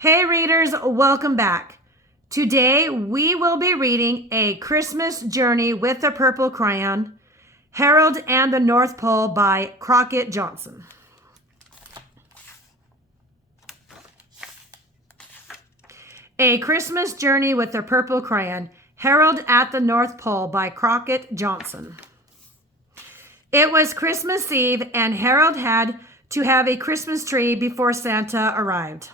Hey readers, welcome back. Today we will be reading A Christmas Journey with a Purple Crayon, Harold and the North Pole by Crockett Johnson. A Christmas Journey with a Purple Crayon, Harold at the North Pole by Crockett Johnson. It was Christmas Eve and Harold had to have a Christmas tree before Santa arrived.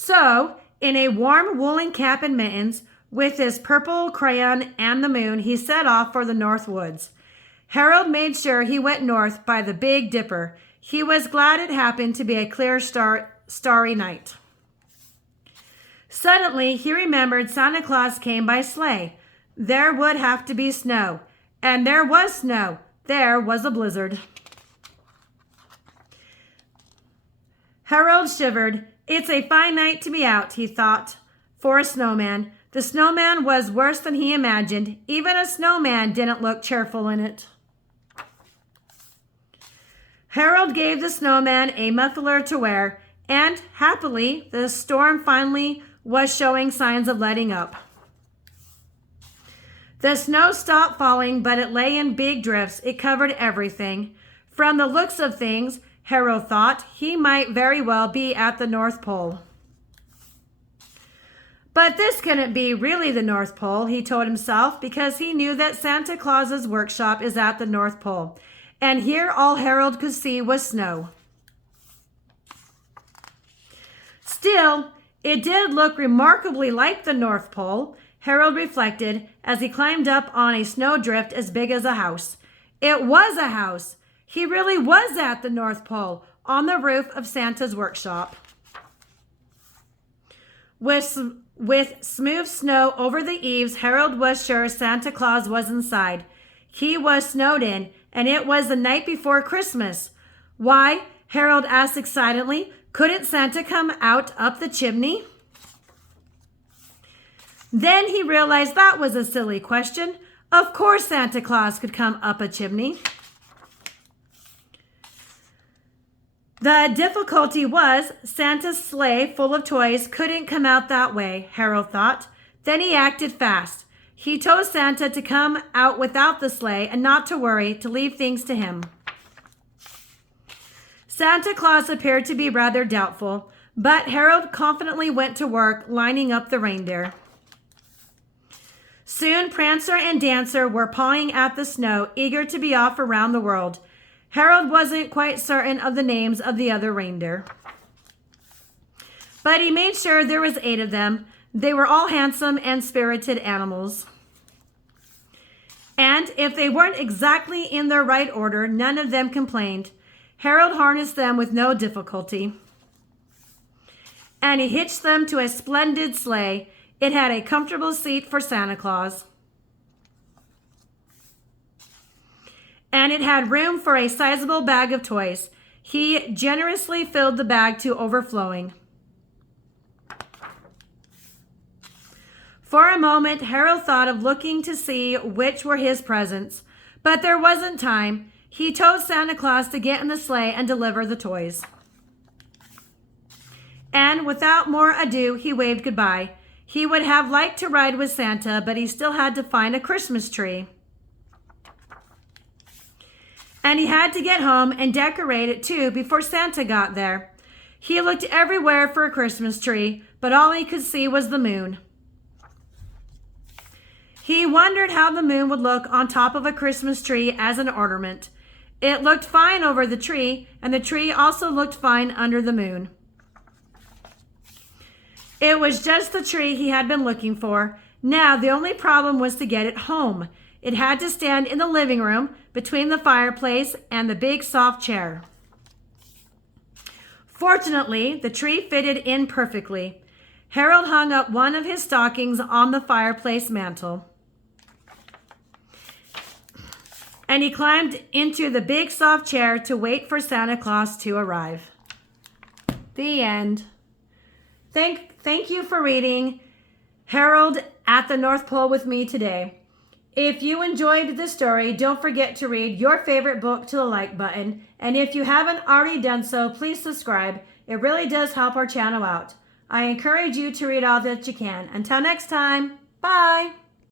So, in a warm woolen cap and mittens, with his purple crayon and the moon, he set off for the North Woods. Harold made sure he went north by the Big Dipper. He was glad it happened to be a clear, starry night. Suddenly, he remembered Santa Claus came by sleigh. There would have to be snow. And there was snow. There was a blizzard. Harold shivered. It's a fine night to be out, he thought, for a snowman. The snowman was worse than he imagined. Even a snowman didn't look cheerful in it. Harold gave the snowman a muffler to wear, and happily, the storm finally was showing signs of letting up. The snow stopped falling, but it lay in big drifts. It covered everything. From the looks of things, Harold thought, he might very well be at the North Pole. But this couldn't be really the North Pole, he told himself, because he knew that Santa Claus's workshop is at the North Pole, and here all Harold could see was snow. Still, it did look remarkably like the North Pole, Harold reflected as he climbed up on a snowdrift as big as a house. It was a house. He really was at the North Pole, on the roof of Santa's workshop. With smooth snow over the eaves, Harold was sure Santa Claus was inside. He was snowed in, and it was the night before Christmas. Why, Harold asked excitedly, couldn't Santa come out up the chimney? Then he realized that was a silly question. Of course Santa Claus could come up a chimney. The difficulty was Santa's sleigh full of toys couldn't come out that way, Harold thought. Then he acted fast. He told Santa to come out without the sleigh and not to worry, to leave things to him. Santa Claus appeared to be rather doubtful, but Harold confidently went to work lining up the reindeer. Soon Prancer and Dancer were pawing at the snow, eager to be off around the world. Harold wasn't quite certain of the names of the other reindeer, but he made sure there was 8 of them. They were all handsome and spirited animals. And if they weren't exactly in their right order, none of them complained. Harold harnessed them with no difficulty, and he hitched them to a splendid sleigh. It had a comfortable seat for Santa Claus, and it had room for a sizable bag of toys. He generously filled the bag to overflowing. For a moment, Harold thought of looking to see which were his presents, but there wasn't time. He told Santa Claus to get in the sleigh and deliver the toys. And without more ado, he waved goodbye. He would have liked to ride with Santa, but he still had to find a Christmas tree. And he had to get home and decorate it too before Santa got there. He looked everywhere for a Christmas tree, but all he could see was the moon. He wondered how the moon would look on top of a Christmas tree as an ornament. It looked fine over the tree, and the tree also looked fine under the moon. It was just the tree he had been looking for. Now the only problem was to get it home. It had to stand in the living room between the fireplace and the big soft chair. Fortunately, the tree fitted in perfectly. Harold hung up one of his stockings on the fireplace mantel, and he climbed into the big soft chair to wait for Santa Claus to arrive. The end. Thank you for reading Harold at the North Pole with me today. If you enjoyed this story, don't forget to read your favorite book to the like button. And if you haven't already done so, please subscribe. It really does help our channel out. I encourage you to read all that you can. Until next time, bye.